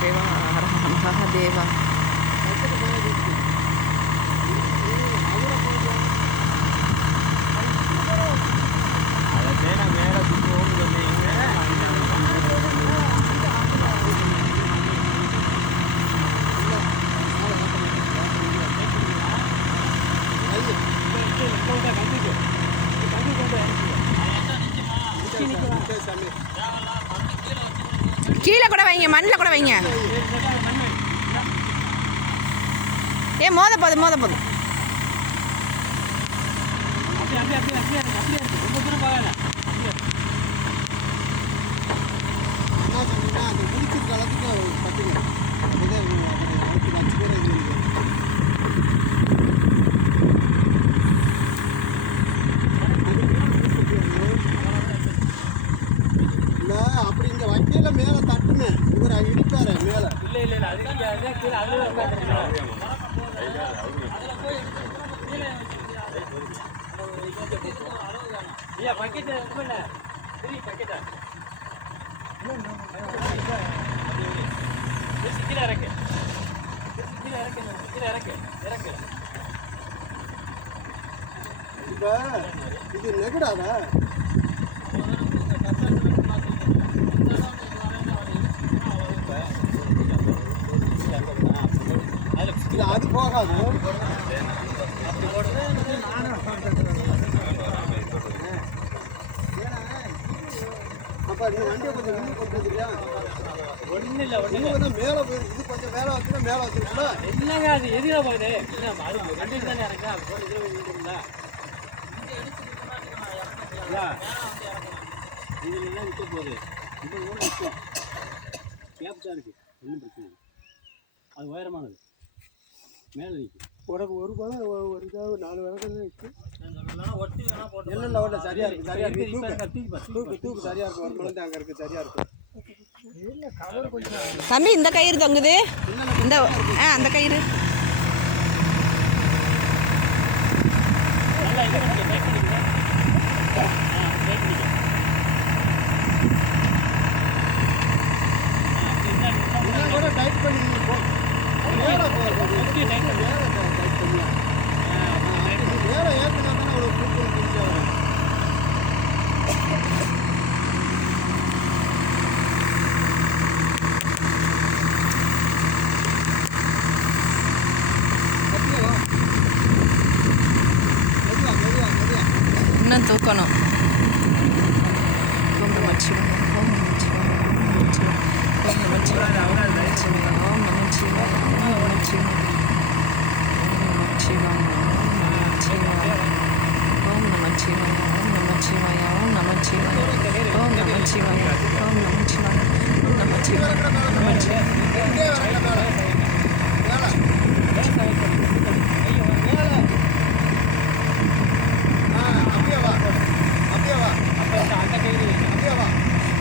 Deva, Deva. Deva. கீழே கூட வைங்க மண்ணில் கூட வைங்க ஏ மோத போதும் மோத போதும் அப்படியே அப்படியே அப்படியே அப்படியே ரொம்ப தூரம் போகல என்ன சொன்னீங்கன்னா அந்த முடிச்சிருக்க அளவுக்கு கட்டுங்க இதை அதுக்கு வச்சு கூட இது இருக்கு. இல்ல அப்படி இங்க வைக்கல மேல தட்டுன்னு இவர் இடிப்பாரு மேல இல்லை இல்லை இல்லை அதுக்கு அதே கீழே பக்கெட்டா கீழே இறக்கு கீழே இறக்கு கீழே இறக்கு இறக்கு இது நெகடாதா இது அது போகாது அப்ப இந்த வண்டியை கொஞ்சம் இன்னும் கொண்டு வந்துருக்கியா ஒன்றும் இல்லை ஒன்றும் வந்து மேலே இது கொஞ்சம் மேல வச்சுன்னா மேலே வச்சிருக்கல என்னங்க அது எதிராக போகுது அது தானே இறங்க அது போல இதில் விழுந்துருங்களா இதில் எல்லாம் நிற்க போகுது இருக்குது ஒன்றும் பிரச்சனை அது உயரமானது. மேலே நிற்கும் உனக்கு ஒரு பதம் ஒரு இதாக நாலு விளக்கம் இருக்குது இல்லை இல்லை ஒன்று சரியாக இருக்கும் சரியாக இருக்குது தூக்கு தூக்கு. சரியாக இருக்கும். ஒரு குழந்தை அங்கே இருக்குது சரியாக இருக்கும். தம்பி இந்த கயிறு தொங்குது. இந்த ஆ அந்த கயிறு.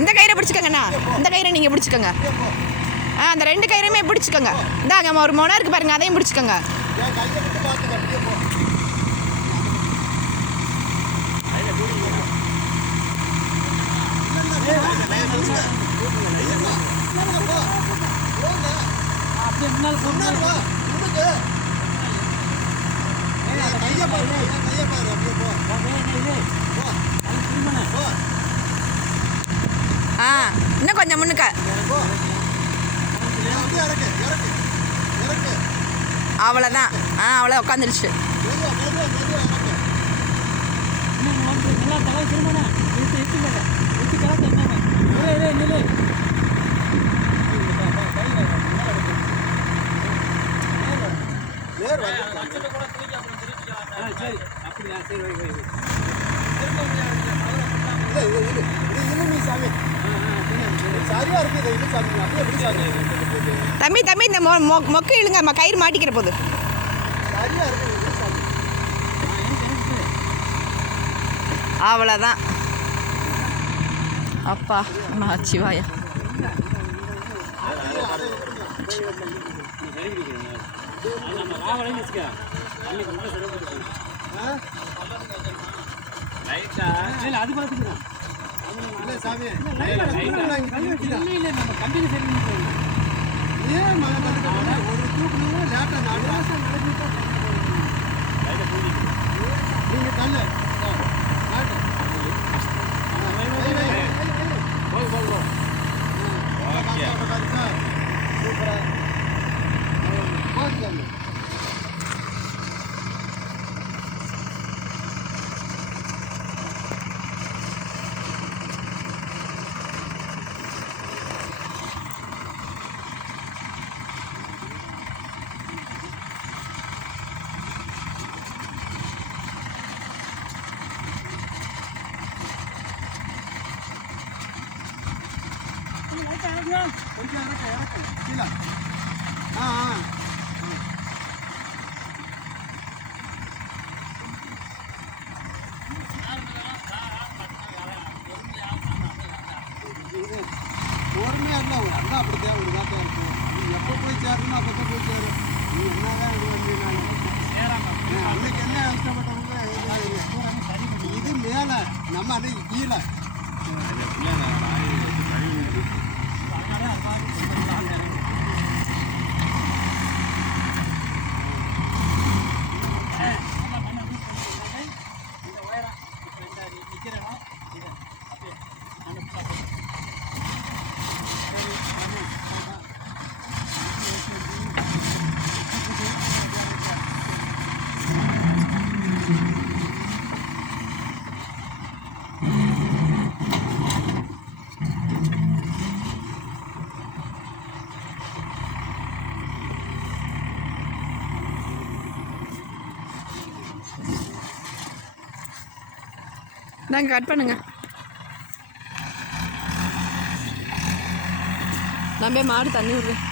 இந்த கயிறை பிடிச்சிக்கங்கண்ணா. இந்த கயிறை நீங்கள் பிடிச்சிக்கோங்க. ஆ அந்த ரெண்டு கயிறையுமே பிடிச்சிக்கோங்க. இந்தாங்க ஒரு மொனை இருக்குது பாருங்கள் அதையும் பிடிச்சிக்கோங்க. Yeah. என்னால் சொன்னாலும் வா கொடுக்கு கையை பாரு கையை பாரு அப்படியே போ. போ ஆ இன்னும் கொஞ்சம் முன்னுக்க. அவ்வளோதான் ஆ அவ்வளோ உட்காந்துருச்சு நல்லா தலை திரும்ப இழுத்து இழுத்து இழுத்து கிடக்கு என்ன தம்பி தம்பி இந்த மொ மொக்கு இழுங்க. அம்மா கயிறு மாட்டிக்கிற போது. அவ்வளோதான் அப்பா நான் சிவாயா. நீ சரி நம்ம அது பார்த்துக்கலாம் இல்ல சாமி நம்ம கண்டினியூ சரி ஏன் ஒரு தூக்குனீங்க லேட்டா நாலு லைட்டை பூண்டிக்கலாம் நீங்க தள்ளு. ஆ, நாட்டு. ஆ, வை, வை, வை, வை, வை, வை. போய் போய் போ ஓகே சூப்பரா போதும் சாமி கொஞ்சம் இறக்க இறக்க கீழே ஆ ஆ இது பொறுமையாக இருந்தால் ஒரு அண்ணா அப்படி தேவை ஒரு தான் இருக்கும் நீ எப்போ போய் சேரணுமோ அப்போ தான் போய் சேரும் நீ என்னதான் இது வந்து நான் அன்னைக்கு என்ன கஷ்டப்பட்டவங்க இது- இது மேலே நம்ம அன்னைக்கு கீழே நாங்கள் கட் பண்ணுங்க. நம்பே மாடு தண்ணி விடுறேன்